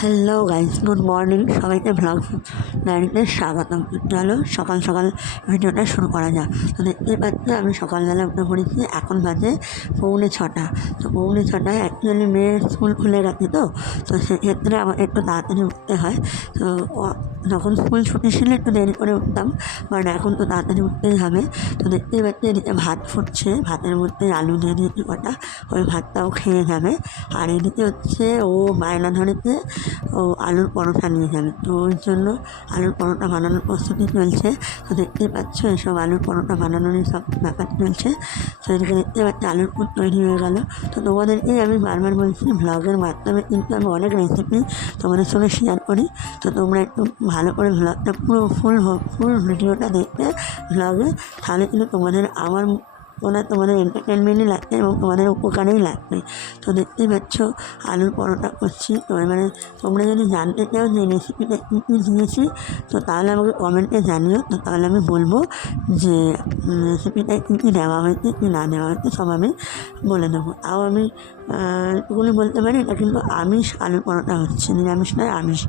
Hello guys, good morning. সবাইকে vlog ডায়েরিতে স্বাগতম। চলো সকাল সকাল ভিডিওটা শুরু করা যাক। তো দেখতেই পাচ্ছি আমি সকালবেলা উঠে পড়েছি। এখন বাজে 6:45। তো 6:45 অ্যাকচুয়ালি মেয়ের স্কুল খুলে গেছে। তো সেক্ষেত্রে আমার একটু তাড়াতাড়ি উঠতে হয়। তো যখন স্কুল ছুটি ছিল একটু দেরি করে উঠতাম, বাট এখন তো তাড়াতাড়ি উঠতেই হবে। তো দেখতেই পাচ্ছি এদিকে ভাত ফুটছে, ভাতের মধ্যে আলু দিয়ে দিয়েছি কটা, ওই ভাতটাও খেয়ে যাবে। আর এদিকে হচ্ছে ও বায়না ধরেছে ও আলুর পরোটা নিয়ে যাবে। তো ওই জন্য আলুর পরোটা বানানোর প্রস্তুতি চলছে। তো দেখতেই পাচ্ছ এসব আলুর পরোটা বানানোরই সব ব্যাপার চলছে। তো এদিকে দেখতে পাচ্ছি আলুর পুর তৈরি হয়ে গেল। তো তোমাদেরকেই আমি বারবার বলছি, ভ্লগের মাধ্যমে কিন্তু আমি অনেক রেসিপি তোমাদের সঙ্গে শেয়ার করি। তো তোমরা একটু ভালো করে ভ্লগটা পুরো ফুল ভিডিওটা দেখতে ভ্লগে, তাহলে কিন্তু আমার তোমাদের এন্টারটেনমেন্টই লাগবে এবং তোমাদের উপকারেই লাগবে। তো দেখতেই পাচ্ছ আলুর পরোটা করছি। তো এবারে তোমরা যদি জানতে চাও যে রেসিপিটা কী কী দিয়েছি, তো তাহলে আমাকে কমেন্টে জানিও। তো তাহলে আমি বলবো যে রেসিপিটায় কী কী দেওয়া হয়েছে কী না দেওয়া হয়েছে সব আমি বলে দেবো। তাও আমি এটুকুনি বলতে পারি, এটা কিন্তু আমিষ আলুর পরোটা হচ্ছে, নিরামিষ নয় আমিষ।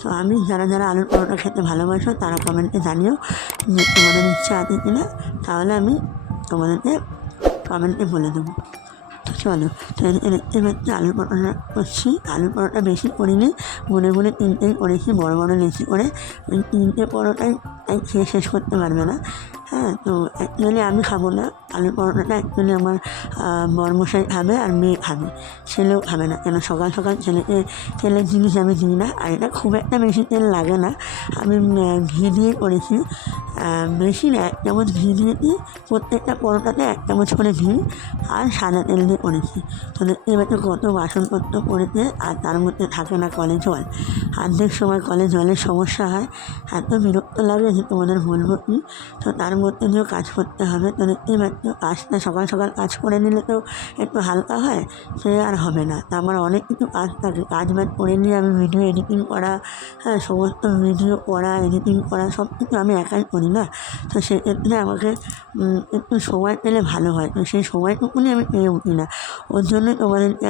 তো যারা আলুর পরোটা খেতে ভালোবাসো তারা কমেন্টে জানিও যে তোমাদের ইচ্ছা আছে কিনা, তাহলে আমি তোমাদেরকে কমেন্টে বলে দেবো। তো চলো, তো দেখতে পাচ্ছি আলুর পরোটা করছি। আলুর পরোটা বেশি করিনি, গুনে তিনটেই করেছি, বড় বড় লেচি করে। ওই তিনটে পরোটাই খেয়ে শেষ করতে পারবে না। হ্যাঁ, তো অ্যাকচুয়ালি আমি খাবো না আলুর পরোটাটা, অ্যাকচুয়ালি আমার বরমশাই খাবে আর মেয়ে খাবে, ছেলেও খাবে না। কেন সকাল সকাল ছেলেকে তেলের জিনিস আমি দিই না। আর এটা খুব একটা বেশি তেল লাগে না, আমি ঘি দিয়ে করেছি। বেশি না, 1 চামচ ঘি দিয়েছি, প্রত্যেকটা পরোটাতে 1 চামচ করে ঘি আর সাদা তেল দিয়ে করেছি। তো এবার তো কত বাসনপত্র পড়েছে, আর তার মধ্যে থাকে না কলে জল। অর্ধেক সময় কলে জলের সমস্যা হয়, এত বিরক্ত লাগে যে তোমাদের বলবো কি। তো তার মধ্যে দিয়েও কাজ করতে হবে। তো দেখতেই পাচ্ছ কাজটা সকাল সকাল কাজ করে নিলে তো একটু হালকা হয়, সে আর হবে না। তা আমার অনেক কিছু কাজ থাকে, কাজ বাজ করে নিয়ে আমি ভিডিও এডিটিং করা, হ্যাঁ সমস্ত ভিডিও করা এডিটিং করা সব কিছু আমি একাই করি না। তো সেক্ষেত্রে আমাকে একটু সময় পেলে ভালো হয়। তো সেই সময়টুকুনি আমি পেয়ে উঠি না। ওর জন্যই তোমাদেরকে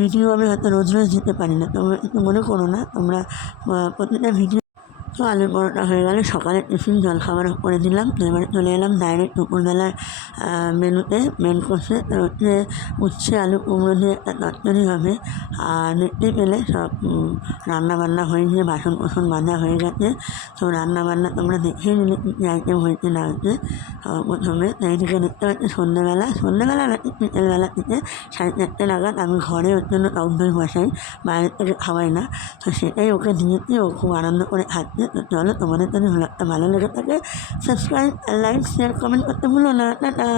ভিডিও আমি হয়তো রোজ দিতে পারি না। তোমরা একটু মনে করো না, তোমরা প্রতিটা ভিডিও। তো আলুর পরোটা হয়ে গেলে সকালে টিফিন জলখাবার করে দিলাম। তো এবারে চলে এলাম ডাইরেক্ট দুপুরবেলার মেনুতে, মেন কোর্সে। তো হচ্ছে উচ্ছে আলু কুমড়ো দিয়ে একটা তরকারি হবে। আর দেখতেই পেলে সব রান্নাবান্না হয়ে গিয়ে বাসন কোসন মাজা হয়ে গেছে। তো রান্নাবান্না তোমরা দেখেই নিলে কী কী আইটেম হয়েছে না হয়েছে। প্রথমে এইদিকে দেখতে পাচ্ছি সন্ধ্যেবেলা না বিকেলবেলা থেকে 4:30 নাগাদ আমি ঘরে ওর জন্য টক দই বসাই, বাইরের থেকে খাওয়াই না। তো সেটাই ওকে দিয়েছি, ও খুব আনন্দ করে খাচ্ছে। তো চলো, তোমাদের যদি ভ্লগটা ভালো লেগে থাকে সাবস্ক্রাইব, লাইক, শেয়ার, কমেন্ট করতে ভুলো না। টাটা।